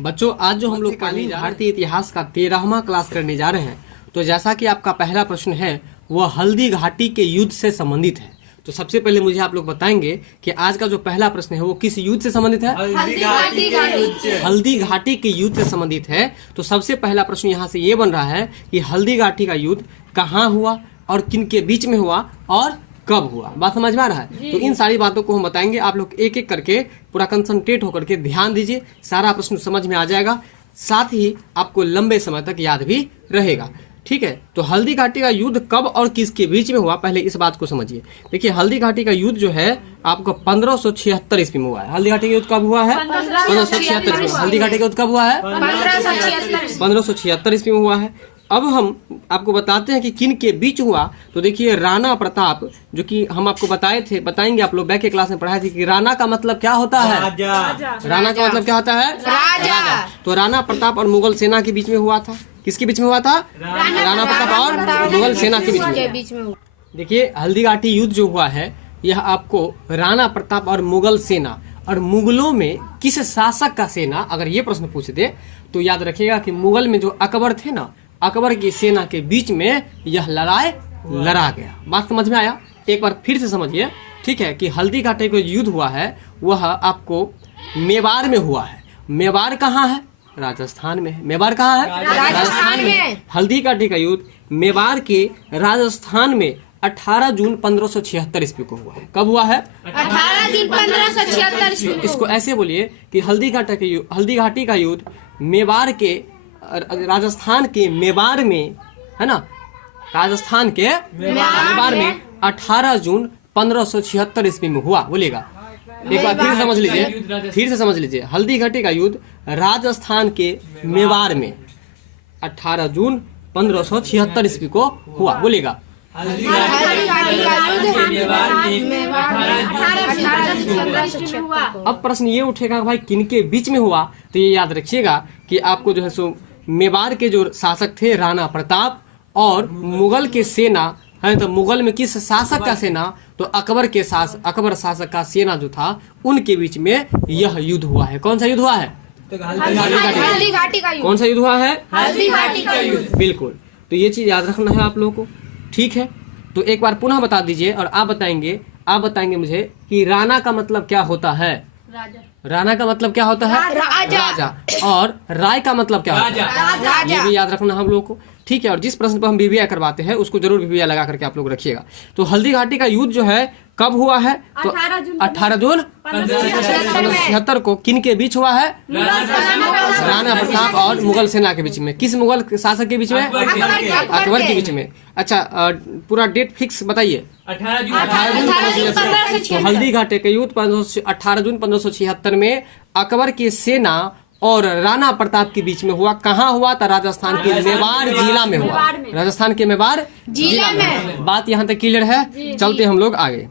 बच्चों, आज जो हम लोग भारतीय इतिहास का 13वां क्लास करने जा रहे हैं, तो जैसा कि आपका पहला प्रश्न है वह हल्दी घाटी के युद्ध से संबंधित है। तो सबसे पहले मुझे आप लोग बताएंगे कि आज का जो पहला प्रश्न है वो किस युद्ध से संबंधित है? हल्दी घाटी के युद्ध से संबंधित है। तो सबसे पहला प्रश्न यहाँ से ये बन रहा है कि हल्दी घाटी का युद्ध कहाँ हुआ और किन के बीच में हुआ और कब हुआ। बात समझ में आ रहा है? तो इन सारी बातों को हम बताएंगे। आप लोग एक एक करके पूरा कंसंट्रेट होकर के ध्यान दीजिए, सारा प्रश्न समझ में आ जाएगा, साथ ही आपको लंबे समय तक याद भी रहेगा। ठीक है, तो हल्दी घाटी का युद्ध कब और किसके बीच में हुआ, पहले इस बात को समझिए। देखिए, हल्दी घाटी का युद्ध जो है आपको 1576 ईस्वी में हुआ है। हल्दी घाटी का युद्ध कब हुआ है? 1576 ईस्वी। हल्दी घाटी का युद्ध कब हुआ है? 1576 ईस्वी में हुआ है। अब हम आपको बताते हैं कि किन के बीच हुआ। तो देखिए, राणा प्रताप, जो कि हम आपको बताएंगे, आप लोग बैक के क्लास में पढ़ाए थे कि राणा का मतलब क्या होता है? राणा का मतलब क्या होता है? राजा। तो राणा प्रताप और मुगल सेना के बीच में हुआ था। किसके बीच में हुआ था? राणा प्रताप और मुगल सेना के बीच में। देखिए, हल्दी घाटी युद्ध जो हुआ है यह आपको राणा प्रताप और मुगल सेना और मुगलों में किस शासक का सेना, अगर ये प्रश्न पूछ दे तो याद रखिएगा कि मुगल में जो अकबर थे ना, अकबर की सेना के बीच में यह लड़ाई लड़ा गया। बात समझ में आया? एक बार फिर से समझिए। ठीक है, कि हल्दी घाटी का युद्ध हुआ है वह आपको मेवाड़ में हुआ है। मेवाड़ कहाँ है? राजस्थान में है। मेवाड़ कहाँ है? राजस्थान में। हल्दी घाटी का युद्ध मेवाड़ के राजस्थान में 18 जून 1576 ईस्वी को हुआ है। कब हुआ है? 18 जून 1576 ईस्वी। इसको ऐसे बोलिए कि हल्दी घाटी का युद्ध मेवाड़ के, राजस्थान के मेवाड़ में, है ना, राजस्थान के मेवाड़ में 18 जून 1576 ईस्वी में हुआ। बोलिएगा एक बार फिर से समझ लीजिए। हल्दी घाटी का युद्ध राजस्थान के मेवाड़ में 18 जून 1576 ईस्वी को हुआ। बोलिएगा। अब प्रश्न ये उठेगा भाई किनके बीच में हुआ। तो ये याद रखिएगा कि आपको जो है सो मेवाड़ के जो शासक थे राणा प्रताप और मुगल के सेना है, तो मुगल में किस शासक का सेना? तो अकबर शासक का सेना जो था उनके बीच में यह युद्ध हुआ है। कौन सा युद्ध हुआ है? हल्दी घाटी का युद्ध। कौन सा युद्ध हुआ है? हल्दी घाटी का युद्ध। बिल्कुल। तो ये चीज याद रखना है आप लोगों को। ठीक है, तो एक बार पुनः बता दीजिए और आप बताएंगे मुझे कि राणा का मतलब क्या होता है? राणा का मतलब क्या होता है? राजा। और राय का मतलब क्या होता है? ये भी याद रखना हम लोगों को। ठीक है, और जिस प्रश्न पर हम बीबिया करवाते हैं उसको जरूर बीबिया लगा करके आप लोग रखिएगा। तो हल्दी घाटी का युद्ध जो है कब हुआ है? तो 18 जून 1576 को किन के बीच हुआ है? राणा प्रताप और मुगल सेना के बीच में। किस मुगल शासक के बीच में? अकबर के बीच में। अच्छा, पूरा डेट फिक्स बताइए। 18 जून 1576। तो हल्दी घाटी का युद्ध 18 जून 1576 में अकबर की सेना और राणा प्रताप के बीच में हुआ। कहाँ हुआ था? राजस्थान के मेवाड़ जिला में हुआ। राजस्थान के मेवाड़ जिला में। बात यहाँ तक क्लियर है? चलते हम लोग आगे।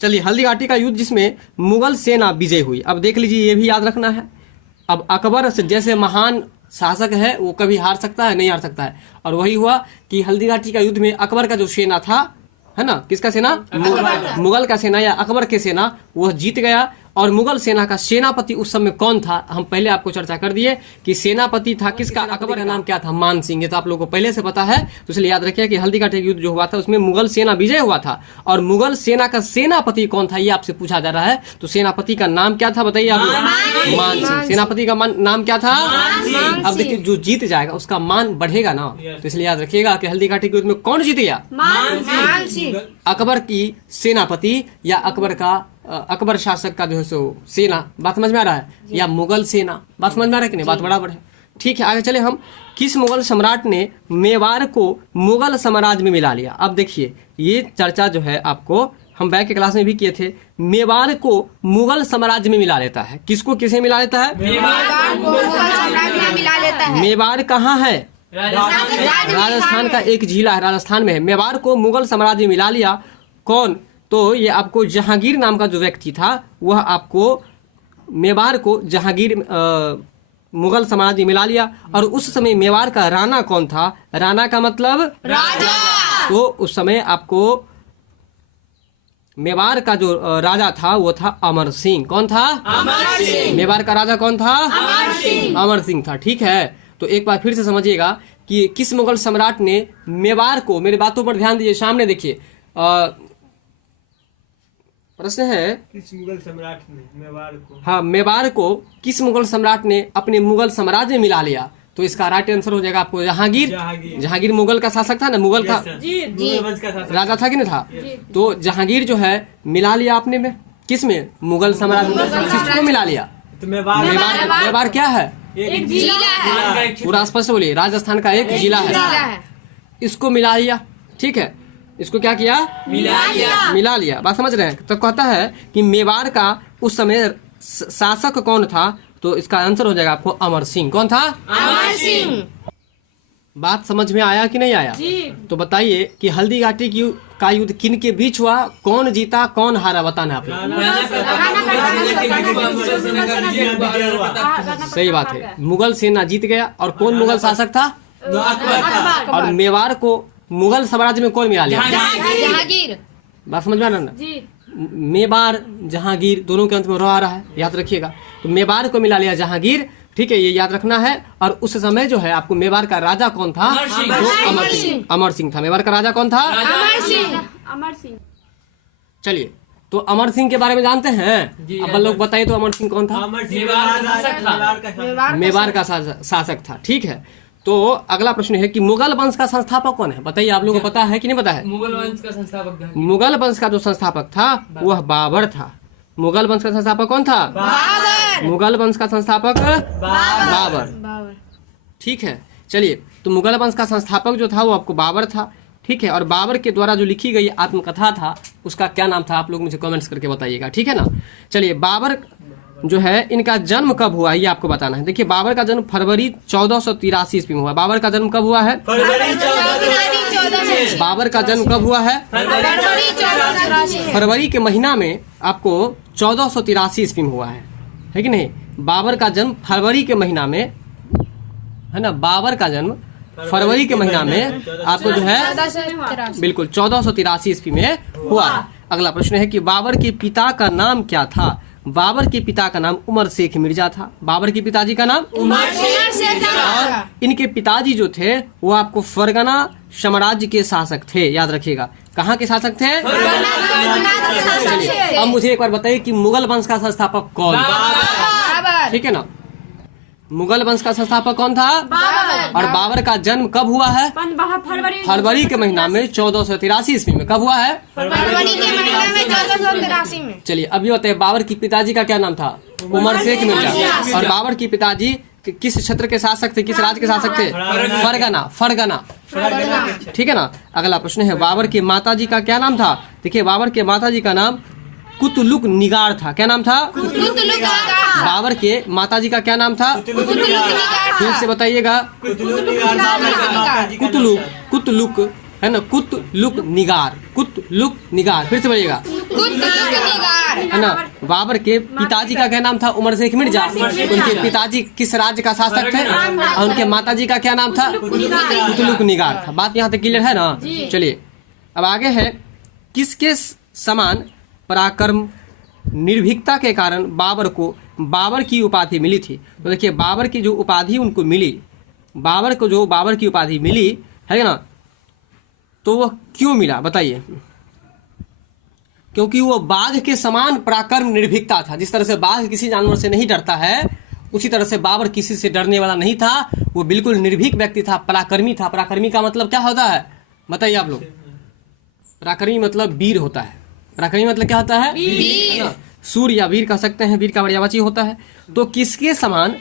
चलिए, हल्दी घाटी का युद्ध जिसमें मुगल सेना विजय हुई। अब देख लीजिए, ये भी याद रखना है। अब अकबर से जैसे महान शासक है वो कभी हार सकता है? नहीं हार सकता है। और वही हुआ कि हल्दी घाटी का युद्ध में अकबर का जो सेना था, है ना, किसका सेना? मुगल का सेना या अकबर के सेना, वह जीत गया। और मुगल सेना का सेनापति उस समय कौन था? हम पहले आपको चर्चा कर दिए कि सेनापति था किसका? अकबर का नाम क्या था? मान सिंह। ये तो आप लोगों को पहले से पता है, तो इसलिए याद रखिए कि हल्दी घाटी युद्ध जो हुआ था उसमें मुगल सेना विजय हुआ था। और मुगल सेना का सेनापति कौन था ये आपसे पूछा जा रहा है। तो सेनापति का नाम क्या था बताइए आप? मान सिंह। सेनापति का नाम क्या था? अब देखिए, जो जीत जाएगा उसका मान बढ़ेगा ना, तो इसलिए याद रखिएगा कि हल्दी घाटी युद्ध में कौन जीत गया? मान सिंह। अकबर की सेनापति या अकबर शासक का जो है सो सेना। बात समझ में आ रहा है? या मुगल सेना। बात समझ में आ रहा है कि नहीं? बात बराबर है। ठीक है, आगे चले हम। किस मुगल सम्राट ने मेवाड़ को मुगल साम्राज्य में मिला लिया? अब देखिए, ये चर्चा जो है आपको हम बैक के क्लास में भी किए थे। मेवाड़ को मुगल साम्राज्य में मिला लेता है। किसको किसे मिला लेता है? मेवाड़ को मुगल साम्राज्य में मिला लेता है। मेवाड़ कहाँ है? राजस्थान का एक जिला है, राजस्थान में है। मेवाड़ को मुगल साम्राज्य में मिला लिया। कौन? तो ये आपको जहांगीर नाम का जो व्यक्ति था वह आपको मेवाड़ को जहांगीर मुगल साम्राज्य मिला लिया। और उस समय मेवाड़ का राणा कौन था? राणा का मतलब राजा। तो उस समय आपको मेवाड़ का जो राजा था वो था अमर सिंह। कौन था? अमर सिंह। मेवाड़ का राजा कौन था? अमर सिंह। अमर सिंह था। ठीक है, तो एक बार फिर से समझिएगा कि किस मुगल सम्राट ने मेवाड़ को, मेरी बातों पर ध्यान दीजिए, सामने देखिए, प्रश्न है किस मुगल सम्राट ने मेवाड़ को, हाँ, मेवाड़ को किस मुगल सम्राट ने अपने मुगल साम्राज्य में मिला लिया? तो इसका राइट आंसर हो जाएगा आपको जहांगीर। जहांगीर मुगल का शासक था ना, मुगल का मुगल वंश का शासक राजा था कि नहीं था? तो जहांगीर जो है मिला लिया आपने में, किस में? मुगल साम्राज्य में। किसको मिला लिया? तो मेवाड़ मेवाड़ क्या है? एक जिला है। पूरा स्पष्ट बोलिए, राजस्थान का एक जिला है। इसको मिला लिया। ठीक है, इसको क्या किया? मिला लिया। बात समझ रहे हैं? तो कहता है कि मेवाड़ का उस समय शासक कौन था? तो इसका आंसर हो जाएगा आपको अमर सिंह। कौन था? अमर सिंह। बात समझ में आया कि नहीं आया? तो बताइए कि हल्दी घाटी का युद्ध किन के बीच हुआ? कौन जीता कौन हारा? बताना है आपको। सही बात है, मुगल सेना जीत गया। और कौन मुगल शासक था? और मेवाड़ को मुगल साम्राज्य में कौन मिला लिया? जहांगीर। बात समझ में आ रहा है? मेवाड़ जहांगीर दोनों के अंत में रहा है, याद रखिएगा। तो मेवाड़ को मिला लिया जहांगीर। ठीक है, ये याद रखना है। और उस समय जो है आपको मेवाड़ का राजा कौन था? अमर सिंह था। मेवाड़ का राजा कौन था? अमर सिंह। चलिए, तो अमर सिंह के बारे में जानते हैं? अब लोग बताइए तो अमर सिंह कौन था? मेवाड़ का शासक था। ठीक है, तो अगला प्रश्न है कि मुगल वंश का संस्थापक कौन है? बताइए, आप लोगों को पता है कि नहीं पता है? मुगल वंश का संस्थापक मुगल वंश का जो संस्थापक था वह बाबर था। मुगल वंश का संस्थापक कौन था? बाबर। मुगल वंश का संस्थापक बाबर। ठीक है, चलिए, तो मुगल वंश का संस्थापक जो था वो आपको बाबर था। ठीक है, और बाबर के द्वारा जो लिखी गई आत्मकथा था उसका क्या नाम था? आप लोग मुझे कमेंट्स करके बताइएगा। ठीक है ना? चलिए, बाबर जो है इनका जन्म कब हुआ ये आपको बताना है। देखिए, बाबर का जन्म फरवरी 1483 ईस्वी में हुआ। बाबर का जन्म कब हुआ है? बाबर का जन्म कब हुआ है? फरवरी के महीना में आपको 1483 ईस्वी में हुआ है कि नहीं? बाबर का जन्म फरवरी के महीना में है ना। बाबर का जन्म फरवरी के महीना में आपको जो है बिल्कुल 1483 ईस्वी में हुआ है। अगला प्रश्न है कि बाबर के पिता का नाम क्या था? बाबर के पिता का नाम उमर शेख मिर्जा था। बाबर के पिताजी का नाम उमर शेख। और इनके पिताजी जो थे वो आपको फरगना साम्राज्य के शासक थे। याद रखिएगा, कहाँ के शासक थे? चलिए, अब मुझे एक बार बताइए कि मुगल वंश का संस्थापक कौन? ठीक है ना, मुगल वंश का संस्थापक कौन था? और बाबर का जन्म कब हुआ है? फरवरी के महीना में 1483 ईस्वी में। कब हुआ है? फरवरी के महीने में 1483 में। चलिए, अभी बताइए बाबर की पिताजी का क्या नाम था? उमर शेख मिर्जा। और बाबर की पिताजी किस क्षेत्र के शासक थे? किस राज्य के शासक थे? फरगना। ठीक है ना। अगला प्रश्न है बाबर के माताजी का क्या नाम था? देखिए, बाबर के माताजी का नाम कुतलुक निगार था। क्या नाम था? बाबर के माताजी का क्या नाम था? फिर से बताइएगा। कुतलुक है ना, कुतलुक निगार। फिर से बताइएगा, है ना। बाबर के पिताजी का क्या नाम था? उमर शेख मिर्जा। उनके पिताजी किस राज्य का शासक थे? और उनके माताजी का क्या नाम था? कुतलुक निगार था। बात यहाँ तक क्लियर है ना? चलिए, अब आगे है किसके समान पराक्रम निर्भीकता के कारण बाबर को बाबर की उपाधि मिली थी? तो देखिए, बाबर की जो उपाधि उनको मिली, बाबर को जो बाबर की उपाधि मिली है ना, तो वह क्यों मिला बताइए? क्योंकि वो बाघ के समान पराक्रम निर्भीकता था। जिस तरह से बाघ किसी जानवर से नहीं डरता है, उसी तरह से बाबर किसी से डरने वाला नहीं था। वो बिल्कुल निर्भीक व्यक्ति था, पराक्रमी था। पराक्रमी का मतलब क्या होता है बताइए आप लोग? पराक्रमी मतलब वीर होता है। पराक्रमी मतलब क्या होता है? वीर। सूर्य या वीर कह सकते हैं, वीर का पर्यायवाची होता है। तो किसके समान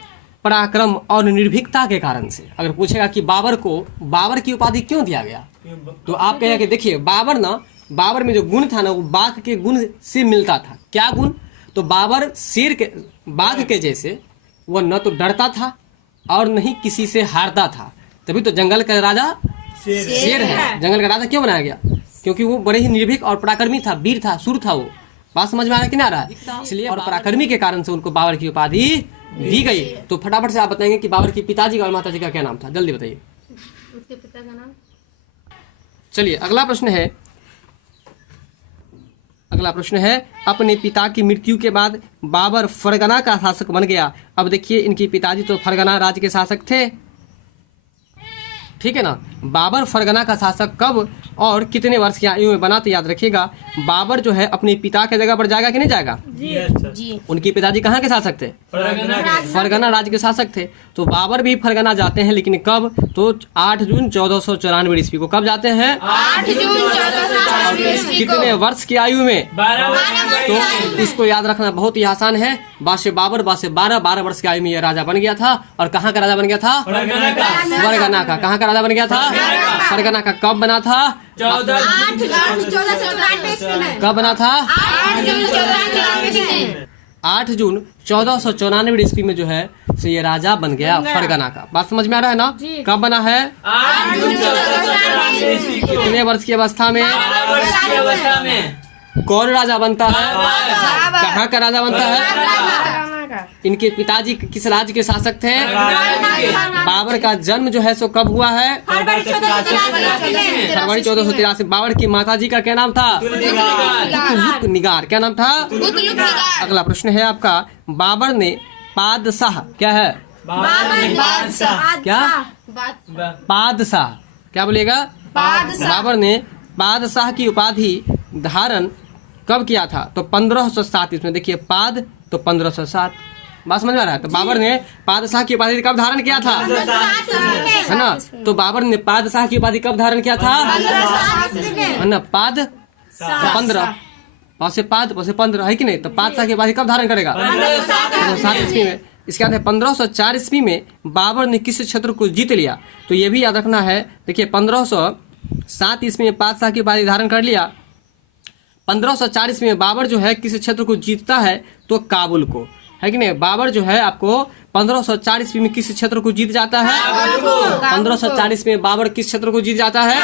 पराक्रम और निर्भीकता के कारण से अगर पूछेगा कि बाबर को बाबर की उपाधि क्यों दिया गया, तो आप कहेगा कि देखिए, बाबर में जो गुण था ना, वो बाघ के गुण से मिलता था। क्या गुण? तो बाबर बाघ के जैसे वह न तो डरता था और न ही किसी से हारता था। तभी तो जंगल का राजा शेर है। जंगल का राजा क्यों बनाया गया? क्योंकि वो बड़े ही निर्भीक और पराक्रमी था, वीर था, सूर था। वो बात समझ में आ रहा है कि नहीं आ रहा है? इसलिए और पराक्रमी के कारण से उनको बाबर की उपाधि दी गई। तो फटाफट से आप बताएंगे कि बाबर की पिताजी और माताजी का क्या नाम था? जल्दी बताइए। उसके पिता का नाम। चलिए, अगला प्रश्न है अगला प्रश्न है, अपने पिता की मृत्यु के बाद बाबर फरगना का शासक बन गया। अब देखिए इनके पिताजी तो फरगना राज्य के शासक थे, ठीक है ना। बाबर फरगना का शासक कब और कितने वर्ष की आयु में बना, तो याद रखिएगा बाबर जो है अपने पिता के जगह पर जाएगा कि नहीं जाएगा। जी। उनके पिताजी कहाँ के शासक थे, फरगना राज्य के शासक थे। तो बाबर भी फरगना जाते हैं, लेकिन कब, तो 8 जून 1494 ईस्वी को। कब जाते हैं, 8 जून 1494 ईस्वी को। कितने वर्ष की आयु में, 12 तो इसको याद रखना बहुत ही आसान है। बादशाह बाबर 12 वर्ष की आयु में यह राजा बन गया था। और कहाँ का राजा बन गया था, फरगना का। कहाँ का राजा बन गया था, फरगना का। कब बना था, 1494 कब बना था, 8 जून 1494 8 जून 1494 ईस्वी में जो है से ये राजा बन गया फरगना का। बात समझ में आ रहा है ना। कब बना है, 8 जून 1494 ईस्वी को। कितने वर्ष की अवस्था में, 12 वर्ष की अवस्था में कौन राजा बनता है, बाबर। कहाँ का राजा बनता है। फरगना का। इनके पिताजी किस राज्य के शासक थे, बाबर का जन्म जो है सो कब हुआ है, फरवरी 1483 फरवरी 1483। बाबर की माताजी का क्या नाम था, तुगलक निगार। क्या नाम था। अगला प्रश्न है आपका, बाबर ने पादशाह, क्या है, क्या, पादशाह, क्या बोलेगा, बाबर ने पादशाह की उपाधि धारण कब किया था, तो 1507 ईस्वी में। देखिए पाद तो 1507, बात समझ में आ रहा है। तो बाबर ने पादशाह की उपाधि कब धारण किया था, है ना। तो बाबर ने पादशाह की उपाधि कब धारण किया था, है ना। पाद 15, पाद से 15 है कि नहीं। तो पादशाह की उपाधि कब धारण करेगा, 1507 ईस्वी में। इसके बाद है 1504 ईस्वी में बाबर ने किस क्षेत्र को जीत लिया, तो ये भी याद रखना है। देखिए 1507 ईस्वी में पादशाह की उपाधि धारण कर लिया। 1504 ईस्वी में बाबर जो है किस क्षेत्र को जीतता है, तो काबुल को, है कि नहीं। बाबर जो है आपको 1504 ईस्वी में किस क्षेत्र को जीत जाता है, 1504 ईस्वी में बाबर किस क्षेत्र को जीत जाता है,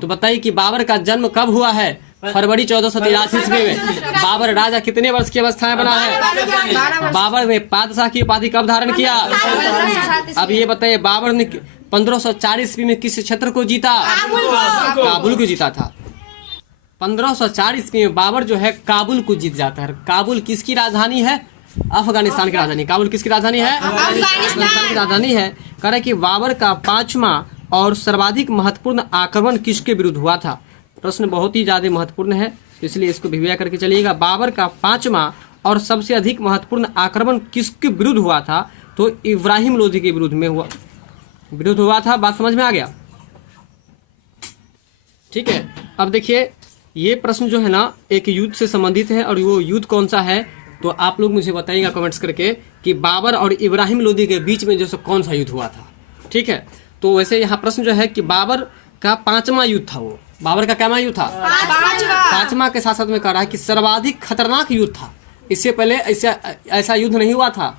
तो बताइए कि बाबर का जन्म कब हुआ है, फरवरी 1483 ईस्वी में। बाबर राजा कितने वर्ष की अवस्था में बना है, बाबर ने पादशाह की उपाधि कब धारण किया। अब ये बताइए बाबर ने 1504 ईस्वी में किस क्षेत्र को जीता, काबुल को जीता था। 1504 ईस्वी में बाबर जो है काबुल को जीत जाता है। काबुल किसकी राजधानी है, अफगानिस्तान की राजधानी। काबुल किसकी राजधानी है, अफगानिस्तान की राजधानी है। कह रहे कि बाबर का 5वां और सर्वाधिक महत्वपूर्ण आक्रमण किसके विरुद्ध हुआ था। प्रश्न बहुत ही ज्यादा महत्वपूर्ण है, इसलिए इसको भिविया करके चलिएगा। बाबर का 5वां और सबसे अधिक महत्वपूर्ण आक्रमण किसके विरुद्ध हुआ था, तो इब्राहिम लोदी के विरुद्ध हुआ था। बात समझ में आ गया, ठीक है। अब देखिए ये प्रश्न जो है ना एक युद्ध से संबंधित है, और वो युद्ध कौन सा है, तो आप लोग मुझे बताइएगा कमेंट्स करके कि बाबर और इब्राहिम लोदी के बीच में जो कौन सा युद्ध हुआ था, ठीक है। तो वैसे यहाँ प्रश्न जो है कि बाबर का 5वां युद्ध था, वो बाबर का क्या युद्ध था, 5वां के साथ साथ में कह रहा है कि सर्वाधिक खतरनाक युद्ध था। इससे पहले ऐसा युद्ध नहीं हुआ था,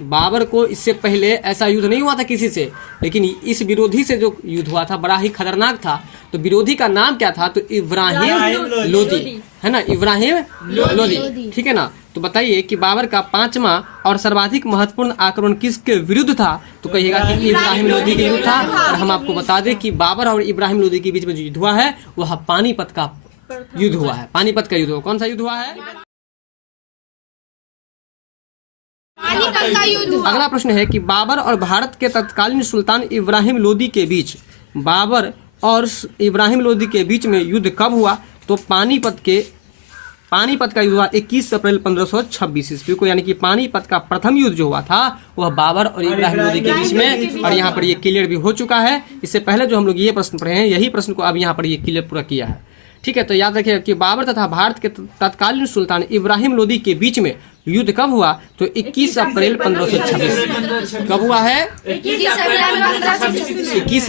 बाबर को इससे पहले ऐसा युद्ध नहीं हुआ था किसी से, लेकिन इस विरोधी से जो युद्ध हुआ था बड़ा ही खतरनाक था। तो विरोधी का नाम क्या था, तो इब्राहिम लोदी, है ना, इब्राहिम लोदी, ठीक है ना। तो बताइए कि बाबर का 5वां और सर्वाधिक महत्वपूर्ण आक्रमण किसके विरुद्ध था, तो कहिएगा कि इब्राहिम लोदी के विरुद्ध था। और हम आपको बता दें कि बाबर और इब्राहिम लोदी के बीच में जो युद्ध हुआ है वह पानीपत का युद्ध हुआ है। पानीपत का युद्ध, कौन सा युद्ध हुआ है, पानीपत का युद्ध। अगला प्रश्न है कि बाबर और भारत के तत्कालीन सुल्तान इब्राहिम लोदी के बीच, बाबर और इब्राहिम लोदी के बीच में युद्ध कब हुआ, तो पानीपत का युद्ध हुआ 21 अप्रैल 1526 ईस्वी को। यानी कि पानीपत का प्रथम युद्ध जो हुआ था वह बाबर और इब्राहिम लोदी के बीच में, और यहाँ पर ये क्लियर भी हो चुका है। इससे पहले जो हम लोग ये प्रश्न पढ़े हैं यही प्रश्न को अब यहाँ पर ये क्लियर पूरा किया है, ठीक है। तो याद रखिए कि बाबर तथा भारत के तत्कालीन सुल्तान इब्राहिम लोदी के बीच में युद्ध कब हुआ, तो 21 अप्रैल 1526। कब हुआ है, 21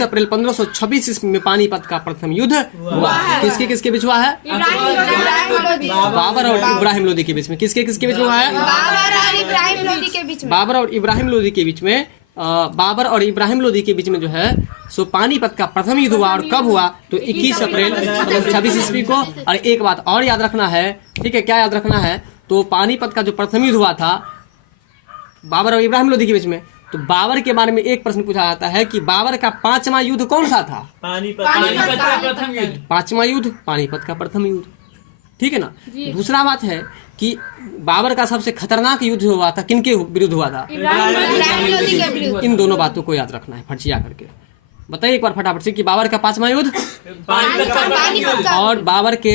अप्रैल 1526 ईस्वी में पानीपत का प्रथम युद्ध हुआ। किसके किसके बीच हुआ है, बाबर और इब्राहिम लोदी के बीच में। किसके किसके बीच में हुआ है, बाबर और इब्राहिम लोदी के बीच में। बाबर और इब्राहिम लोदी के बीच में, बाबर और इब्राहिम लोदी के बीच में जो है सो पानीपत का प्रथम युद्ध हुआ। और कब हुआ, तो 21 अप्रैल 1526 ईस्वी को। और एक बात और याद रखना है, ठीक है, क्या याद रखना है, तो पानीपत का जो प्रथम युद्ध हुआ था बाबर और इब्राहिम लोदी के बीच में, तो बाबर के बारे में एक प्रश्न पूछा जाता है कि बाबर का 5वां युद्ध कौन सा था, पानीपत का प्रथम युद्ध, 5वां युद्ध पानीपत का प्रथम युद्ध, ठीक है ना। दूसरा बात है कि बाबर का सबसे खतरनाक युद्ध हुआ था, किनके विरुद्ध हुआ था? इब्राहिम लोदी के विरुद्ध। इन दोनों बातों को याद रखना है फटचिया करके। बताइए एक बार फटाफट से कि बाबर का 5वां युद्ध पानीपत का और बाबर के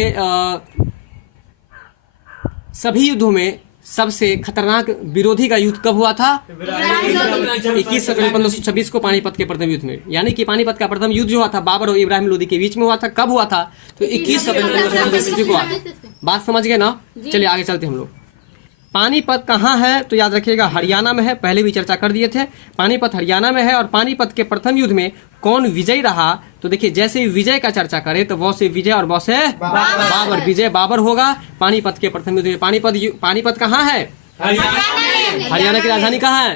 सभी युद्धों में सबसे खतरनाक विरोधी का युद्ध कब हुआ था? 21 अप्रैल 1526 को पानीपत के प्रथम युद्ध में। यानी कि पानीपत का प्रथम युद्ध जो हुआ था बाबर और इब्राहिम लोदी के बीच में हुआ था। कब हुआ था? तो 21 अप्रैल 1526 को हुआ था। बात समझ गए ना। चलिए आगे चलते हम लोग। पानीपत कहाँ है? तो याद रखिएगा हरियाणा में है। पहले भी चर्चा कर दिए थे। पानीपत हरियाणा में है। और पानीपत के प्रथम युद्ध में कौन विजयी रहा? तो देखिए जैसे विजय का चर्चा करें तो वैसे विजय और वैसे बाबर। विजय बाबर होगा पानीपत के प्रथम युद्ध में। पानीपत कहाँ है? हरियाणा की राजधानी कहाँ है?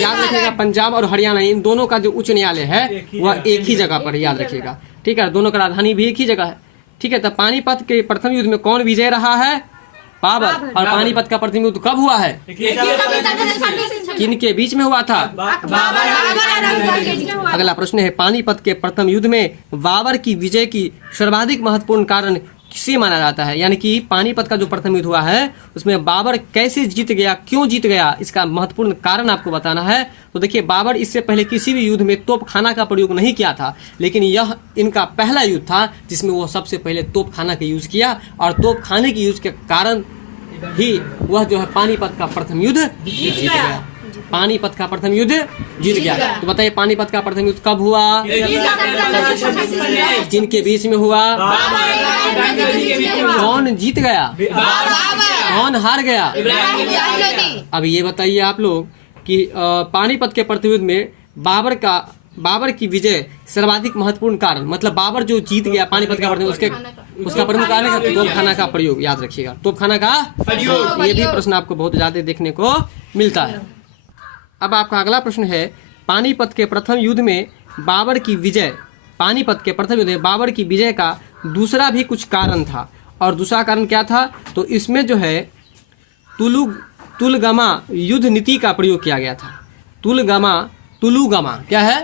याद रखिएगा पंजाब और हरियाणा इन दोनों का जो उच्च न्यायालय है वह एक ही जगह पर है, याद रखिएगा। ठीक है, दोनों का राजधानी भी एक ही जगह है। ठीक है, तो पानीपत के प्रथम युद्ध में कौन विजय रहा है? बाबर। और पानीपत का प्रथम युद्ध कब हुआ है? किन के बीच में हुआ था? अगला प्रश्न है पानीपत के प्रथम युद्ध में बाबर की विजय की सर्वाधिक महत्वपूर्ण कारण किसे माना जाता है? यानी कि पानीपत का जो प्रथम युद्ध हुआ है उसमें बाबर कैसे जीत गया, क्यों जीत गया, इसका महत्वपूर्ण कारण आपको बताना है। तो देखिए बाबर इससे पहले किसी भी युद्ध में तोपखाना का प्रयोग नहीं किया था, लेकिन यह इनका पहला युद्ध था जिसमें वो सबसे पहले तोपखाना का यूज किया। और तोपखाने के यूज के कारण ही वह जो है पानीपत का प्रथम युद्ध जीत गया। पानीपत का प्रथम युद्ध जीत गया। तो बताइए पानीपत का प्रथम युद्ध कब हुआ? जिनके बीच में हुआ? कौन जीत गया? कौन हार गया? अब ये बताइए आप लोग कि पानीपत के प्रथम युद्ध में बाबर की विजय सर्वाधिक महत्वपूर्ण कारण, मतलब बाबर जो जीत गया पानीपत का प्रथम उसका प्रमुख कारण है तोपखाना का प्रयोग। याद रखिएगा तोपखाना का प्रयोग। ये भी प्रश्न आपको बहुत ज्यादा देखने को मिलता है। अब आपका अगला प्रश्न है पानीपत के प्रथम युद्ध में बाबर की विजय, पानीपत के प्रथम युद्ध में बाबर की विजय का दूसरा भी कुछ कारण था। और दूसरा कारण क्या था? तो इसमें जो है तुलगमा युद्ध नीति का प्रयोग किया गया था। तुलुगमा क्या है?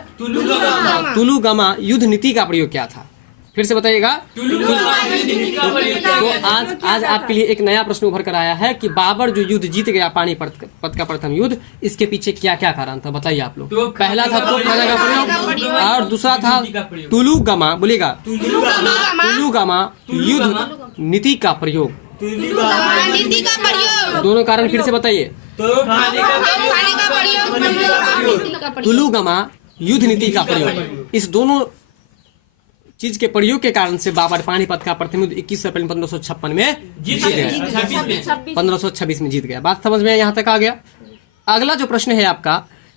तुलुगमा युद्ध नीति का प्रयोग किया था। फिर से बताइएगा। तो आज आपके लिए एक नया प्रश्न उभर कर आया है कि बाबर जो युद्ध जीत गया पानीपत का प्रथम युद्ध, इसके पीछे क्या क्या कारण था बताइए आप लोग। पहला था तोपखाना का प्रयोग और दूसरा था तुलुगमा, बोलिएगा तुलुगमा युद्ध नीति का प्रयोग। दोनों कारण फिर से बताइए। तुलुगमा युद्ध नीति का प्रयोग, इस दोनों चीज के प्रयोग के कारण से बाबर पानीपत का प्रथम युद्ध 21 अप्रैल 1556 में जीत गया। 1526 में जीत गया। बात समझ में यहाँ तक आ गया। अगला जो प्रश्न है आपका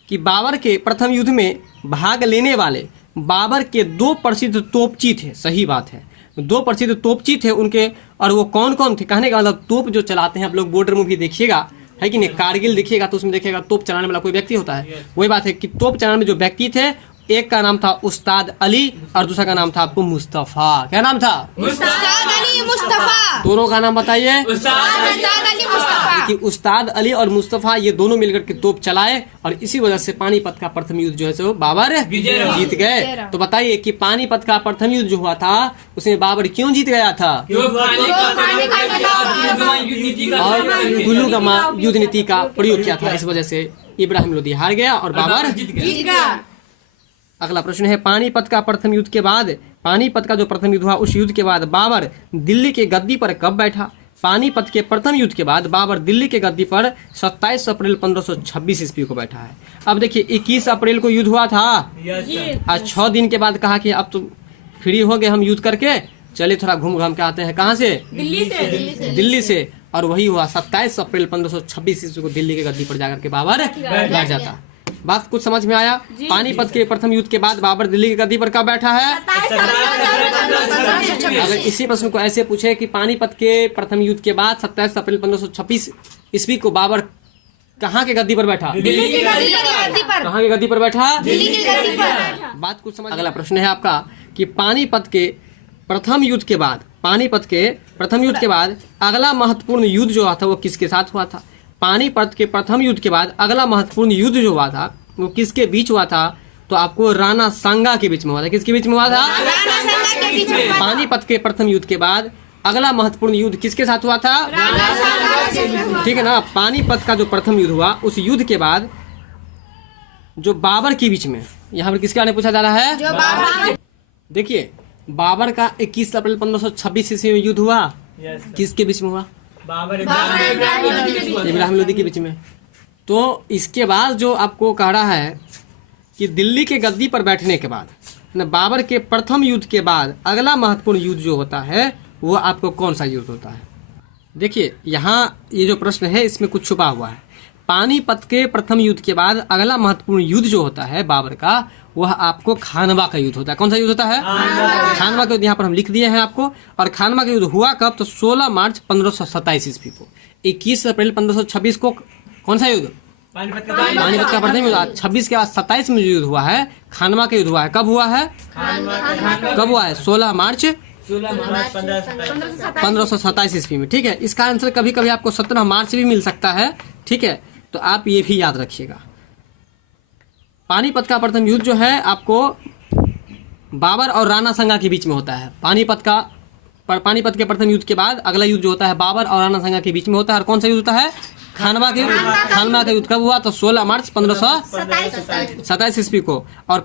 कि बाबर के प्रथम युद्ध में भाग लेने वाले बाबर के 2 प्रसिद्ध तोपची थे। सही बात है, 2 प्रसिद्ध तोपची थे उनके। और वो कौन कौन थे? कहने का मतलब तोप जो चलाते हैं आप लोग बॉर्डर मूवी देखिएगा है कि नहीं, कारगिल देखिएगा तो उसमें देखिएगा तोप चलाने वाला कोई व्यक्ति होता है। वही बात है कि तोप चलाने में जो व्यक्ति थे, एक का नाम था उस्ताद अली और दूसरा का नाम था आपको मुस्तफा। क्या नाम था? उस्ताद अली मुस्तफा। दोनों का नाम बताइए। उस्ताद अली मुस्तफा। कि उस्ताद अली और मुस्तफा ये दोनों मिलकर के तोप चलाए और इसी वजह से पानीपत का प्रथम युद्ध जो है सो बाबर जीत गए। तो बताइए कि पानीपत का प्रथम युद्ध जो हुआ था उसमें बाबर क्यों जीत गया था? और तुलुगमा युद्ध नीति का प्रयोग किया था, इस वजह से इब्राहिम लोदी हार गया और बाबर जीत गया। अगला प्रश्न है पानीपत का प्रथम युद्ध के बाद, पानीपत का जो प्रथम युद्ध हुआ उस युद्ध के बाद बाबर दिल्ली के गद्दी पर कब बैठा? पानीपत के प्रथम युद्ध के बाद बाबर दिल्ली के गद्दी पर 27 अप्रैल 1526 ईस्वी को बैठा है। अब देखिए 21 अप्रैल को युद्ध हुआ था। आज 6 दिन के बाद कहा कि अब तो फ्री हो गए हम युद्ध करके, चले थोड़ा घूम घाम के आते हैं। कहाँ से? दिल्ली से। और वही हुआ 27 अप्रैल 1526 ईस्वी को दिल्ली के गद्दी पर जाकर के बाबर बैठ जाता। बात कुछ समझ में आया? पानीपत के प्रथम युद्ध के बाद बाबर दिल्ली की गद्दी पर कब बैठा है? अगर इसी प्रश्न को ऐसे पूछे कि पानीपत के प्रथम युद्ध के बाद 27 अप्रैल 1526 ईस्वी को बाबर कहाँ के गद्दी पर बैठा? दिल्ली की गद्दी पर। कहाँ की गद्दी पर बैठा? दिल्ली की गद्दी पर। बात कुछ समझ। अगला प्रश्न है आपका कि पानीपत के प्रथम युद्ध के बाद, पानीपत के प्रथम युद्ध के बाद अगला महत्वपूर्ण युद्ध जो हुआ था वो किसके साथ हुआ था? पानीपत के प्रथम युद्ध के बाद अगला महत्वपूर्ण युद्ध जो हुआ था वो किसके बीच हुआ था? तो आपको राणा सांगा के बीच में हुआ था। किसके बीच में हुआ था? राणा सांगा के बीच में। पानीपत के प्रथम युद्ध के बाद अगला महत्वपूर्ण युद्ध किसके साथ हुआ था? ठीक है ना। पानीपत का जो प्रथम युद्ध हुआ, उस युद्ध के बाद जो बाबर के बीच में, यहाँ पर किसके बारे में पूछा जा रहा है? जो बाबर देखिए, बाबर का 21 अप्रैल 1526 ईस्वी में युद्ध हुआ। किसके बीच में हुआ? बाबर इब्राहिम लोदी के बीच में। तो इसके बाद जो आपको कह रहा है कि दिल्ली के गद्दी पर बैठने के बाद ना, बाबर के प्रथम युद्ध के बाद अगला महत्वपूर्ण युद्ध जो होता है वो आपको कौन सा युद्ध होता है? देखिए, यहाँ ये जो प्रश्न है इसमें कुछ छुपा हुआ है। पानीपत के प्रथम युद्ध के बाद अगला महत्वपूर्ण युद्ध जो होता है बाबर का, वह आपको खानवा का युद्ध होता है। कौन सा युद्ध होता है? खानवा का युद्ध यहाँ पर हम लिख दिए हैं आपको। और खानवा का युद्ध हुआ कब? तो 16 मार्च 1527 ईस्वी को। 21 अप्रैल 1526 को कौन सा युद्ध? पानीपत पानीपत का प्रथम युद्ध। 26 के बाद 27 में जो युद्ध हुआ है, खानवा का युद्ध हुआ है। कब हुआ है? कब हुआ है? 16 मार्च 1527 ईस्वी में। ठीक है, इसका आंसर कभी कभी आपको 17 मार्च भी मिल सकता है। ठीक है, तो आप ये भी याद रखिएगा। पानीपत का प्रथम युद्ध जो है आपको बाबर और राणा संगा के बीच में होता है। पानीपत के प्रथम युद्ध के बाद अगला युद्ध जो होता है बाबर और राणा संगा के बीच में होता है। और कौन सा युद्ध होता है? खानवा के युद्ध। खानवा का युद्ध कब हुआ? तो 16 मार्च 1527 ईस्वी को। और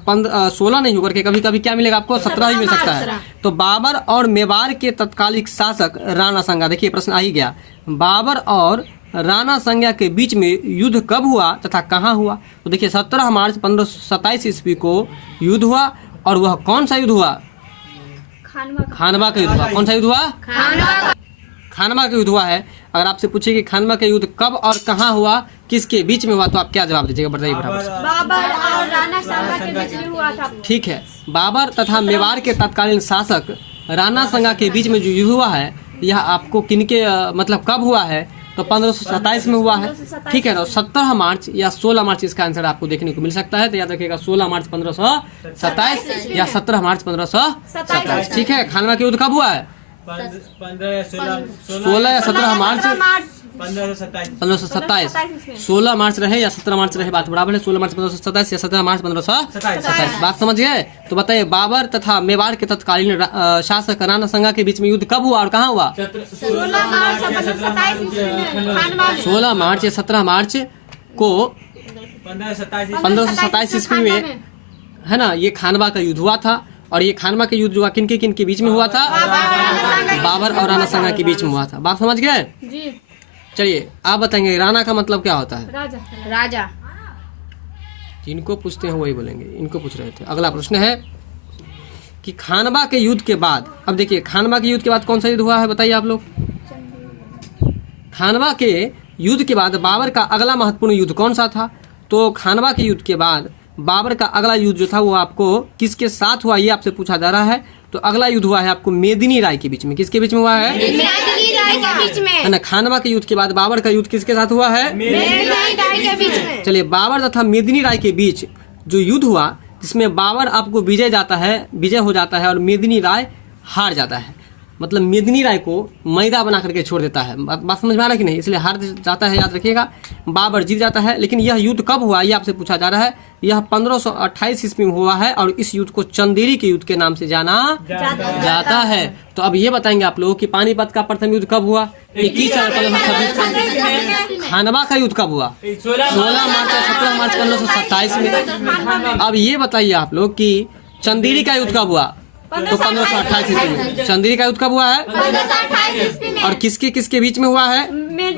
16 नहीं होकर के कभी कभी क्या मिलेगा आपको? 17 ही मिल सकता है। तो बाबर और मेवाड़ के तत्कालिक शासक राणा संगा, देखिए प्रश्न आ ही गया, बाबर और राणा संगा के बीच में युद्ध कब हुआ तथा कहाँ हुआ? तो देखिए 17 मार्च 1527 ईस्वी को युद्ध हुआ। और वह कौन सा युद्ध हुआ? खानवा का युद्ध हुआ। कौन सा युद्ध हुआ? खानवा का युद्ध हुआ है। अगर आपसे पूछे कि खानवा का युद्ध कब और कहाँ हुआ, किसके बीच में हुआ, तो आप क्या जवाब दीजिएगा? बताइए फटाफट। बाबर और राणा संगा के बीच में हुआ था। ठीक है, बाबर तथा मेवाड़ के तत्कालीन शासक राणा संगा के बीच में जो युद्ध हुआ है, यह आपको किनके मतलब कब हुआ है? तो 1527 में हुआ है। ठीक है, तो 17 मार्च या 16 मार्च इसका आंसर आपको देखने को मिल सकता है। तो याद रखिएगा 16 मार्च 1527 या 17 मार्च 1527। ठीक है, खानवा का युद्ध कब हुआ है? 16 या 17 मार्च 1527। 16 मार्च रहे या 17 मार्च रहे, बात बराबर है। 16 मार्च 1527 या 17 मार्च 1527, बात समझ गए? तो बताइए, बाबर तथा मेवाड़ के तत्कालीन शासक राणा संगा के बीच में युद्ध कब हुआ और कहाँ हुआ? 16 मार्च 16 या 17 मार्च को 1527 ईस्वी में, है ना, ये खानवा का युद्ध हुआ था। और ये खानवा का युद्ध जो किन के बीच में हुआ था? बाबर और राणा संगा के बीच में हुआ था। बात समझ गए? जी। चलिए आप बताएंगे राणा का मतलब क्या होता है? राजा। जिनको पूछते हैं वही बोलेंगे, इनको पूछ रहे थे। अगला प्रश्न है कि खानवा के युद्ध के बाद, अब देखिए खानवा के युद्ध के बाद कौन सा युद्ध हुआ है, बताइए आप लोग। खानवा के युद्ध के बाद बाबर का अगला महत्वपूर्ण युद्ध कौन सा था? तो खानवा के युद्ध के बाद बाबर का अगला युद्ध जो था वो आपको किसके साथ हुआ, ये आपसे पूछा जा रहा है। तो अगला युद्ध हुआ है आपको मेदिनी राय के बीच में। किसके बीच में हुआ है? मेदिनी राय के बीच में, है ना। खानवा के युद्ध के बाद बाबर का युद्ध किसके साथ हुआ है? मेदिनी राय के बीच में। चलिए, बाबर तथा मेदिनी राय के बीच जो युद्ध हुआ, जिसमें बाबर आपको विजय हो जाता है और मेदिनी राय हार जाता है। मतलब मेदिनी राय को मैदा बना करके छोड़ देता है। बात समझ में आ रहा है कि नहीं? इसलिए हार जाता है, याद रखिएगा। बाबर जीत जाता है। लेकिन यह युद्ध कब हुआ, यह आपसे पूछा जा रहा है। यह 1528 ईस्वी में हुआ है और इस युद्ध को चंदेरी के युद्ध के नाम से जाना जाता है। तो अब ये बताएंगे आप लोग कि पानीपत का प्रथम युद्ध कब हुआ? 21 अप्रैल 1526। खानवा का युद्ध कब हुआ? 16 मार्च या 17 मार्च 1527 में। अब ये बताइए आप लोग कि चंदेरी का युद्ध कब हुआ? तो 1528 ईस्वी में। चंदेरी का युद्ध कब हुआ है? 1528 ईस्वी में। और किसके बीच में हुआ है?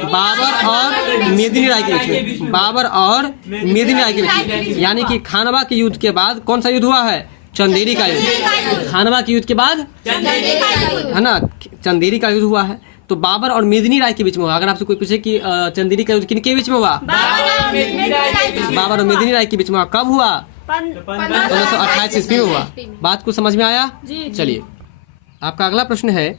बाबर और मेदिनी राय के बीच में। बाबर और मेदिनी राय के बीच में। यानी कि खानवा के युद्ध के बाद कौन सा युद्ध हुआ है? चंदेरी का युद्ध। खानवा के युद्ध के बाद, है ना, चंदेरी का युद्ध हुआ है। तो बाबर और मेदिनी राय के बीच में हुआ। अगर आपसे कोई पूछे कि चंदेरी का युद्ध किनके बीच में हुआ? बाबर और मेदिनी राय के बीच में हुआ। कब हुआ? 1528 ईस्वी में हुआ। बात को समझ में आया? चलिए, आपका अगला प्रश्न है,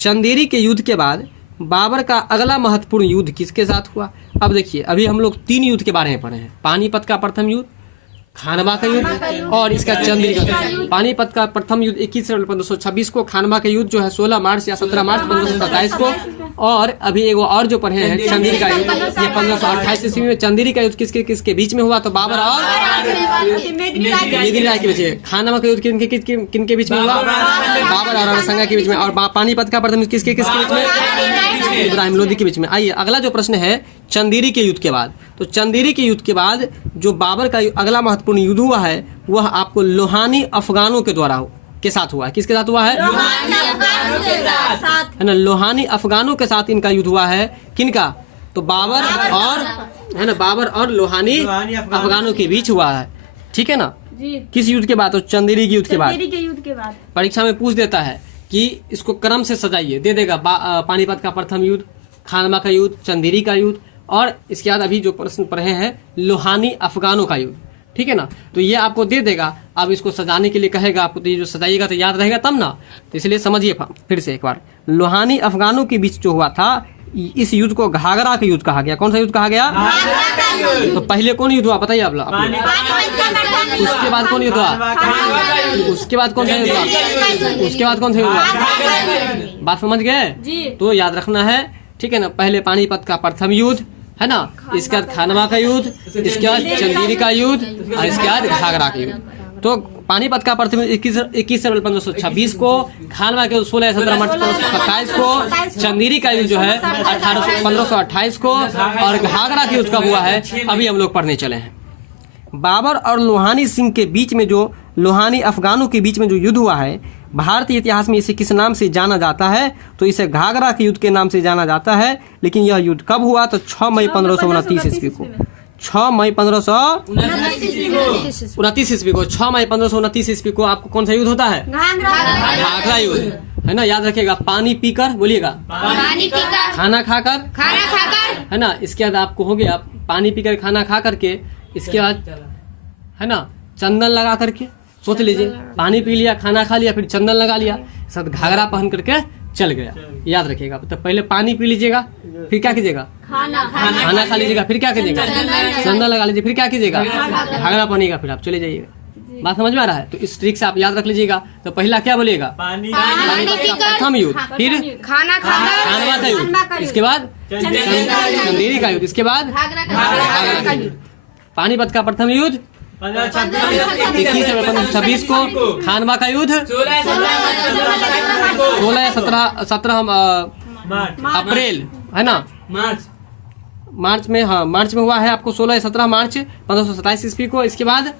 चंदेरी के युद्ध के बाद बाबर का अगला महत्वपूर्ण युद्ध किसके साथ हुआ? अब देखिए, अभी हम लोग 3 युद्ध के बारे में पढ़े हैं। पानीपत का प्रथम युद्ध, खानवा का युद्ध और इसका चंद्री का युद्ध। पानीपत का प्रथम युद्ध 21 अप्रैल 1526 को, खानवा का युद्ध जो है 16 मार्च या 17 मार्च 1527 को, और अभी एगो और जो पढ़े हैं चंदेरी का युद्ध, ये 1528 ईस्वी में। चंदेरी का युद्ध किसके बीच में हुआ? तो बाबर और मेदिनी राय के बीच में। खानवा का युद्ध किनके बीच में हुआ? बाबर और रणसंगा के बीच में। और पानीपत का प्रथम किसके बीच में? इब्राहिम लोदी के बीच में। आइए अगला जो प्रश्न है चंदेरी के युद्ध के बाद, तो चंदेरी के युद्ध के बाद जो बाबर का अगला महत्वपूर्ण युद्ध हुआ है वह आपको लोहानी अफगानों के द्वारा के साथ हुआ है। किसके साथ हुआ है? है ना, लोहानी अफगानों के साथ इनका युद्ध हुआ है। किनका? तो बाबर और है ना, बाबर और लोहानी अफगानों के बीच हुआ है। ठीक है ना जी। किस युद्ध के बाद? तो चंदेरी के युद्ध के बाद। चंदेरी के युद्ध के बाद परीक्षा में पूछ देता है कि इसको क्रम से सजाइए, दे देगा पानीपत का प्रथम युद्ध, खानवा का युद्ध, चंदेरी का युद्ध, और इसके बाद अभी जो प्रश्न पढ़े हैं लोहानी अफगानों का युद्ध। ठीक है ना, तो ये आपको दे देगा। अब इसको सजाने के लिए कहेगा आपको, तो ये जो सजाइएगा तो याद रहेगा तब ना, तो इसलिए समझिए फिर से एक बार। लोहानी अफगानों के बीच जो हुआ था, इस युद्ध को घाघरा का युद्ध कहा गया। कौन सा युद्ध कहा गया? तो पहले कौन युद्ध हुआ बताइए आप लोग? उसके बाद कौन युद्ध हुआ? उसके बाद कौन सा युद्ध हुआ? उसके बाद कौन सा युद्ध हुआ? बात समझ गए? तो याद रखना है। ठीक है ना, पहले पानीपत का प्रथम युद्ध है ना, इसके बाद खानवा का युद्ध, इसके बाद चंदेरी का युद्ध, और इसके बाद घाघरा का युद्ध। तो पानीपत का प्रथम 21 अप्रैल 1526 को, खानवा के 16-17 मार्च 1527 को, चंदेरी का युद्ध जो है 1528 को, और घाघरा के युद्ध कब हुआ है अभी हम लोग पढ़ने चले हैं। बाबर और लोहानी सिंह के बीच में जो लोहानी अफगानों के बीच में जो युद्ध हुआ है, भारतीय इतिहास में इसे किस नाम से जाना जाता है? तो इसे घाघरा के युद्ध के नाम से जाना जाता है। लेकिन यह युद्ध कब हुआ? तो 6 मई 1529 ईस्वी को। 6 मई 1529 ईस्वी को, 6 मई 1529 ईस्वी को आपको कौन सा युद्ध होता है? घाघरा युद्ध, है ना, याद रखिएगा। पानी पीकर, बोलिएगा, पानी पीकर, खाना खाकर, है ना, इसके बाद आपको हो गया पानी पीकर खाना खा करके, इसके बाद है ना चंदन लगा करके, सोच लीजिए, पानी पी लिया, खाना खा लिया, फिर चंदन लगा लिया, साथ घाघरा पहन करके चल गया। याद रखिएगा। तो पहले पानी पी लीजिएगा, फिर क्या कीजिएगा? खाना खा लीजिएगा, फिर क्या कीजिएगा? चंदन लगा लीजिए, फिर क्या कीजिएगा? घाघरा पहनिएगा, फिर आप चले जाइएगा। बात समझ में आ रहा है? तो इस ट्रिक से आप याद रख लीजिएगा। तो पहला क्या बोलिएगा? प्रथम युद्ध, फिर खाना खानवा का युद्ध, इसके बाद चंदेरी का युद्ध, इसके बाद घाघरा का युद्ध। पानीपत का प्रथम युद्ध 21 अप्रैल 1526 को, खानवा का युद्ध 16-17 अप्रैल, है ना, मार्च में, हाँ मार्च में हुआ है आपको 16-17 मार्च 1527 ईस्वी को। इसके बाद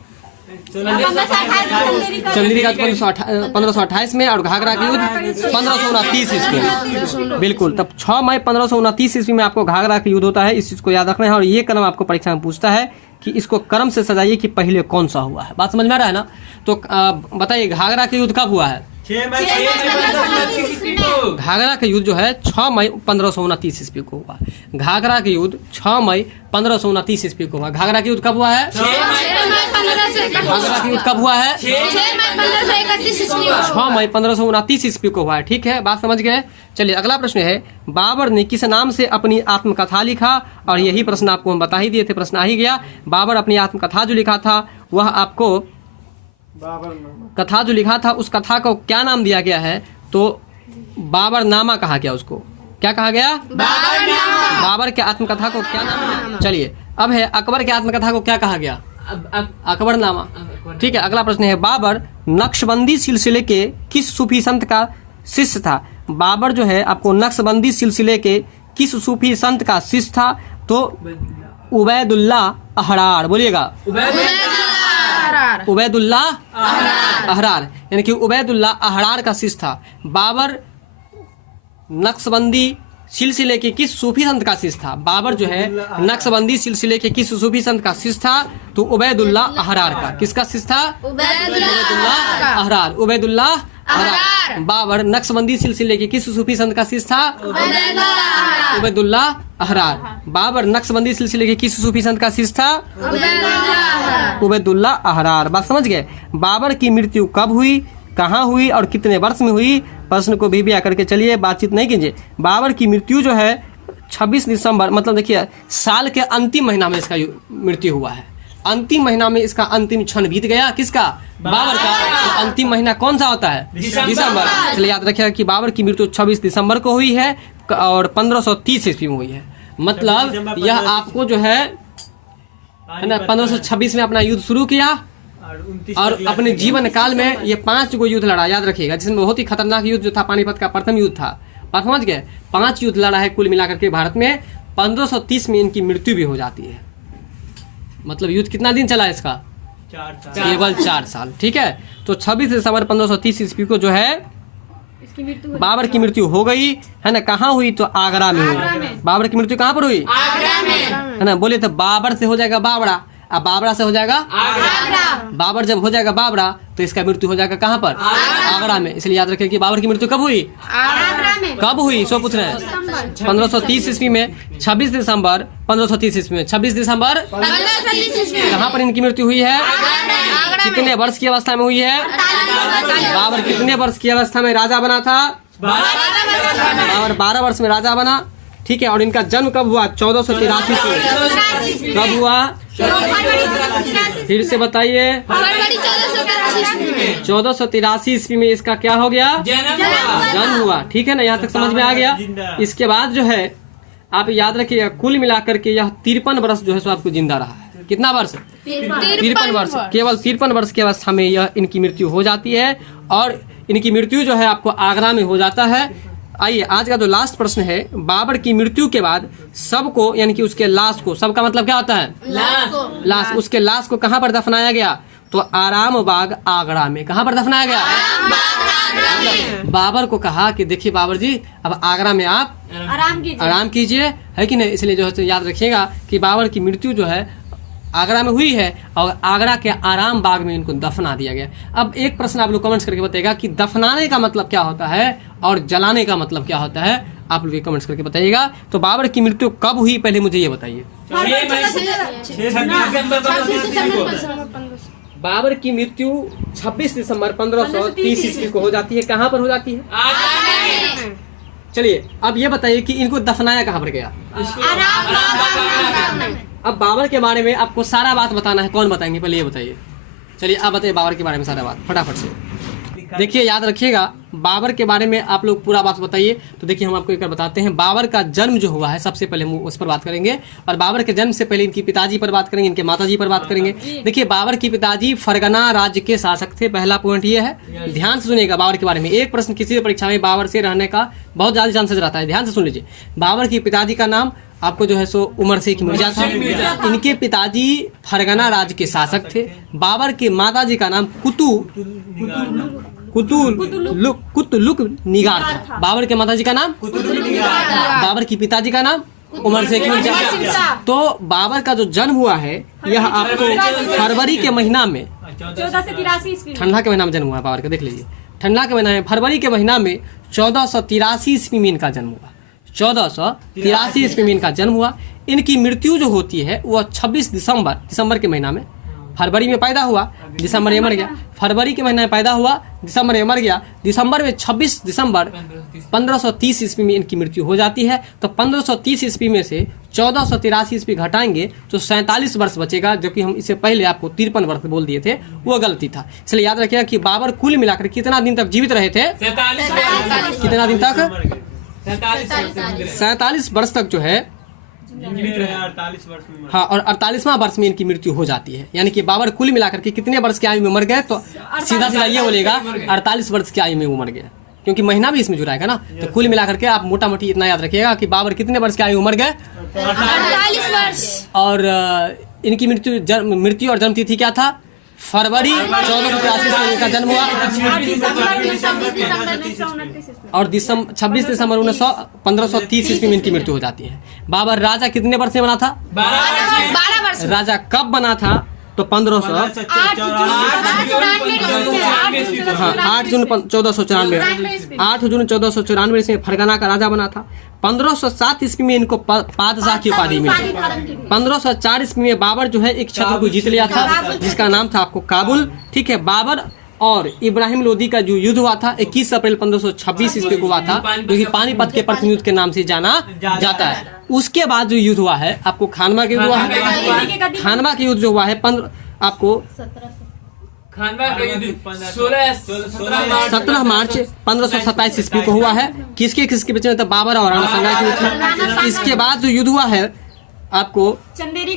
चंदेरी का 1528 में, और घाघरा का युद्ध 1529 ईस्वी में। बिल्कुल, तब 6 मई 1529 ईस्वी में आपको घाघरा का युद्ध होता है। इस चीज को याद रखना है। और ये क्रम आपको परीक्षा में पूछता है कि इसको क्रम से सजाइए कि पहले कौन सा हुआ है। बात समझ में आ रहा है ना? तो बताइए घाघरा का युद्ध कब हुआ है? घाघरा का युद्ध जो है 6 मई 1529 ईस्वी को हुआ। घाघरा का युद्ध 6 मई 1529 ईस्वी को हुआ। घाघरा का युद्ध कब हुआ है? घाघरा का युद्ध कब हुआ है? 6 मई 1529 ईस्वी को हुआ है। ठीक है, बात समझ गए? चलिए अगला प्रश्न है, बाबर ने किस नाम से अपनी आत्मकथा लिखा? और यही प्रश्न आपको हम बता ही दिए थे, प्रश्न आ ही गया। बाबर अपनी आत्मकथा जो लिखा था, वह आपको कथा जो लिखा था, उस कथा को क्या नाम दिया गया है? तो बाबर नामा कहा गया। उसको क्या कहा गया? बाबर के आत्मकथा को क्या नाम? चलिए अब है अकबर के आत्मकथा को क्या कहा गया? अकबर नामा। ठीक है, अगला प्रश्न है, बाबर नक्शबंदी सिलसिले के किस सूफी संत का शिष्य था? बाबर जो है आपको नक्शबंदी सिलसिले के किस सूफी संत का शिष्य था? तो उबैदुल्लाह अहरार, बोलिएगा, उबैदुल्लाह अहरार, यानी कि उबैदुल्लाह अहरार का शिष्य था। बाबर नक्शबंदी सिलसिले के किस सूफी संत का शिष्य था? बाबर जो है नक्शबंदी सिलसिले के किस सूफी संत का शिष्य था? तो उबैदुल्लाह अहरार का। किसका शिष्य था? उबैदुल्लाह अहरार। उबैदुल्लाह अहरार। बाबर नक्शबंदी सिलसिले के किस सूफी संत का शिष्य था? उबैदुल्लाह अहरार। बाबर नक्शबंदी सिलसिले के किस सूफी संत का शिष्य था? उबैदुल्लाह अहरार। बात समझ गए? बाबर की मृत्यु कब हुई, कहाँ हुई और कितने वर्ष में हुई? प्रश्न को भी आकर के चलिए, बातचीत नहीं कीजिए। बाबर की मृत्यु जो है 26 दिसंबर, मतलब देखिए साल के अंतिम महीना में इसका मृत्यु हुआ है। अंतिम महीना में इसका अंतिम क्षण बीत गया। किसका? बाबर का। तो अंतिम महीना कौन सा होता है? दिसंबर। चलिए याद रखिएगा कि बाबर की मृत्यु 26 दिसंबर को हुई है और 1530 ईस्वी में हुई है। मतलब यह आपको जो है ना 1526 में अपना युद्ध शुरू किया और अपने जीवन काल में ये 5 गो युद्ध लड़ा। याद रखिएगा, जिसमें बहुत ही खतरनाक युद्ध जो था पानीपत का प्रथम युद्ध था। बात समझ गए? 5 युद्ध लड़ा है कुल मिलाकर के भारत में। 1530 में इनकी मृत्यु भी हो जाती है। मतलब युद्ध कितना दिन चला इसका? केवल 4 साल। ठीक है, तो 26 दिसंबर 1530 ईस्वी को जो है बाबर की मृत्यु हो गई है ना। कहाँ हुई? तो आगरा में हुई। बाबर की मृत्यु कहाँ पर हुई? आगरा में। है ना। बोले तो बाबर से हो जाएगा बाबरा, अब बाबरा से हो जाएगा आगरा। बाबर जब हो जाएगा बाबरा तो इसका मृत्यु हो जाएगा कहाँ पर? आगरा में। इसलिए याद रखिए कि बाबर की मृत्यु कब हुई? आगरा में। कब हुई? सो पूछ रहे हैं। 1530 ईस्वी में 26 दिसंबर 1530 ईस्वी में 26 दिसंबर 1530 ईस्वी में। कहाँ पर इनकी मृत्यु हुई है? आगरा में। कितने वर्ष की अवस्था में हुई है? बाबर कितने वर्ष की अवस्था में राजा बना था? बाबर 12 वर्ष में राजा बना। ठीक है, और इनका जन्म कब हुआ? 1483 में। कब हुआ? फिर से बताइए। 1483 ईस्वी में इसका क्या हो गया? जन्म हुआ। ठीक है ना, यहाँ तक समझ में आ गया। इसके बाद जो है आप याद रखिएगा कुल मिलाकर के यह 53 वर्ष जो है सो आपको जिंदा रहा है। कितना वर्ष? 53 वर्ष। केवल 53 वर्ष की अवस्था में यह इनकी मृत्यु हो जाती है और इनकी मृत्यु जो है आपको आगरा में हो जाता है। आइए आज का जो लास्ट प्रश्न है, बाबर की मृत्यु के बाद सबको यानी कि उसके लाश को, सबका मतलब क्या होता है? लाश। उसके लाश को कहाँ पर दफनाया गया? तो आराम बाग आगरा में। कहाँ पर दफनाया गया? बाबर को कहा कि देखिए बाबर जी अब आगरा में आप आराम कीजिए, है कि नहीं। इसलिए जो है याद रखिएगा कि बाबर की मृत्यु जो है आगरा में हुई है और आगरा के आराम बाग में इनको दफना दिया गया। अब एक प्रश्न आप लोग कमेंट्स करके बताइएगा कि दफनाने का मतलब क्या होता है और जलाने का मतलब क्या होता है। आप लोग कमेंट्स करके बताइएगा। तो बाबर की मृत्यु कब हुई पहले मुझे ये बताइए। बाबर की मृत्यु 26 दिसंबर 1530 ईस्वी को हो जाती है। कहाँ पर हो जाती है? चलिए अब ये बताइए कि इनको दफनाया कहाँ पर गया? अब बाबर के बारे में आपको सारा बात बताना है। कौन बताएंगे पहले ये बताइए। चलिए आप बताइए बाबर के बारे में सारा बात फटाफट से। देखिए याद रखिएगा बाबर के बारे में आप लोग पूरा बात बताइए। तो देखिए हम आपको एक बार बताते हैं। बाबर का जन्म जो हुआ है सबसे पहले हम उस पर बात करेंगे और बाबर के जन्म से पहले इनकी पिताजी पर बात करेंगे, इनके माताजी पर बात करेंगे। देखिए बाबर की पिताजी फरगना राज्य के शासक थे। पहला पॉइंट ये है, ध्यान से सुनिएगा बाबर के बारे में। एक प्रश्न किसी भी परीक्षा में बाबर से रहने का बहुत ज्यादा चांसेस रहता है। ध्यान से सुन लीजिए। बाबर की पिताजी का नाम आपको जो है सो उमर शेख मिर्जा था। इनके पिताजी फरगना राज्य के शासक थे। बाबर के माताजी का नाम कुतुलुक निगार था। बाबर के माताजी का नाम बाबर की पिताजी का नाम उमर शेख मिर्जा। तो बाबर का जो जन्म हुआ है यह आपको फरवरी के महीना में 1483 ईस्वी ठंडा के महीना में जन्म हुआ है बाबर का। देख लीजिए ठंडा के महीना में फरवरी के महीना में 1483 ईस्वी में इनका जन्म हुआ। 1483 ईस्वी में इनका जन्म हुआ। इनकी मृत्यु जो होती है वह 26 दिसंबर के महीना में, फरवरी में पैदा हुआ, दिसंबर में मर गया। फरवरी के महीने में पैदा हुआ, दिसंबर में मर गया। दिसंबर में 26 दिसंबर 1530 ईस्वी में इनकी मृत्यु हो जाती है। तो 1530 ईस्वी में से 1483 ईस्वी घटाएंगे तो 47 वर्ष बचेगा, जो कि हम इससे पहले आपको 53 वर्ष बोल दिए थे, वो गलती था। इसलिए याद रखिएगा कि बाबर कुल मिलाकर कितना दिन तक जीवित रहे थे? कितना दिन तक? 47 वर्ष तक जो है 48 वर्ष में। हाँ, और 48वां वर्ष में इनकी मृत्यु हो जाती है। यानी कि बाबर कुल मिलाकर के कितने वर्ष की आयु में मर गए? तो सीधा ये बोलेगा 48 वर्ष की आयु में वो मर गया, क्योंकि महीना भी इसमें जुड़ाएगा ना। तो कुल मिलाकर के आप मोटा मोटी इतना याद रखिएगा कि बाबर कितने वर्ष की आयु में मर गए? 48 वर्ष। और इनकी मृत्यु और जन्म तिथि क्या था? फरवरी 1483 में इनका जन्म हुआ और 26 दिसंबर 1530 ईस्वी में इनकी मृत्यु हो जाती है। बाबर राजा कितने वर्ष में बना था? 12 वर्ष। राजा कब बना था? तो 8 जून 1494 में फरगना का राजा बना था। 1507 ईस्वी में इनको पादशाह की उपाधि मिली। 1504 ईस्वी में बाबर जो है एक क्षेत्र को जीत लिया था जिसका नाम था आपको काबुल। ठीक है, बाबर और इब्राहिम लोदी का जो युद्ध हुआ था 21 अप्रैल 1526 ईस्वी को हुआ था, जो कि पानीपत के प्रथम युद्ध के नाम से जाना जाता है। उसके बाद जो युद्ध हुआ है आपको खानवा के युद्ध हुआ है। खानवा के युद्ध जो हुआ है आपको 17 मार्च 1527 ईस्वी को हुआ है। किसके बीच में? बाबर और राणा संगा के बीच में। इसके बाद जो युद्ध हुआ है आपको चंदेरी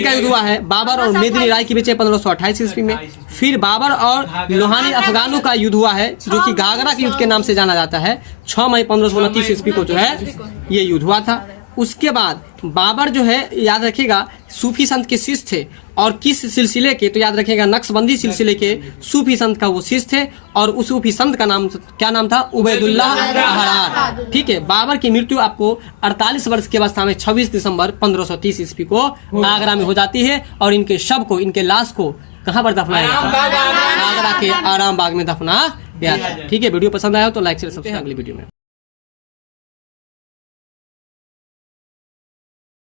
का युद्ध हुआ है बाबर और मेदिनी राय के बीच में 1528 ईस्वी में। फिर बाबर और लोहानी अफगानों का युद्ध हुआ है, जो कि घाघरा के युद्ध के नाम से जाना जाता है। 6 मई 1529 ईस्वी को जो है ये युद्ध हुआ था। उसके बाद बाबर जो है याद रखिएगा सूफी संत के शिष्य थे, और किस सिलसिले के? तो याद रखिएगा नक्शबंदी सिलसिले के सूफी संत का वो शिष्य थे, और उस सूफी संत का नाम क्या नाम था? उबैदुल्लाह अहरार। ठीक है। बाबर की मृत्यु आपको 48 वर्ष की अवस्था में 26 दिसंबर 1530 ईस्वी को आगरा में हो जाती है, और इनके शव को, इनके लाश को कहाँ पर दफनाया गया? आगरा के आराम बाग में दफना गया था। ठीक है। वीडियो पसंद आया हो तो लाइक शेयर सब्सक्राइब अगली वीडियो में।